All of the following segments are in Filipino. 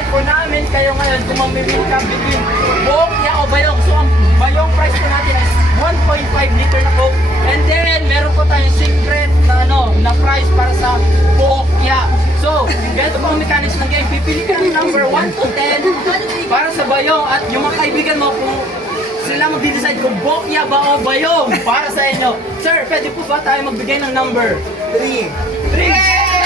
Pipiliin po namin kayo ngayon kung mamimili ka between Bokya o Bayong. So ang Bayong price po natin is 1.5 liter na Coke. And then meron po tayong secret na price para sa Bokya. So, ganito po ang mechanics ng game. Pipili ka ng number 1 to 10 para sa Bayong at yung mga kaibigan mo kung sila mag-decide kung Bokya ba o Bayong para sa inyo. Sir, pwede po ba tayo magbigay ng number? 3. 3!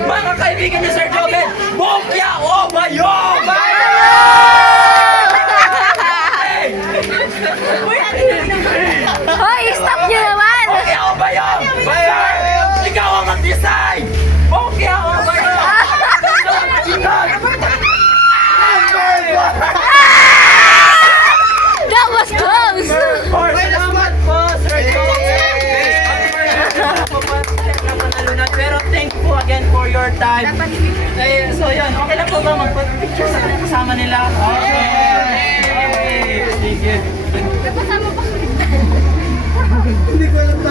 Mga kaibigan ni Sir Joven, Bokya o Bayong! Hoy, stop nyo naman! Bokya o Bayong! Bayong! Ikaw ang mag-decide! Bokya o Bayong! That was close! Salamat po, Sir Joven! Pero thank you po again for your time. So yun, okay lang po ba magpapicture sa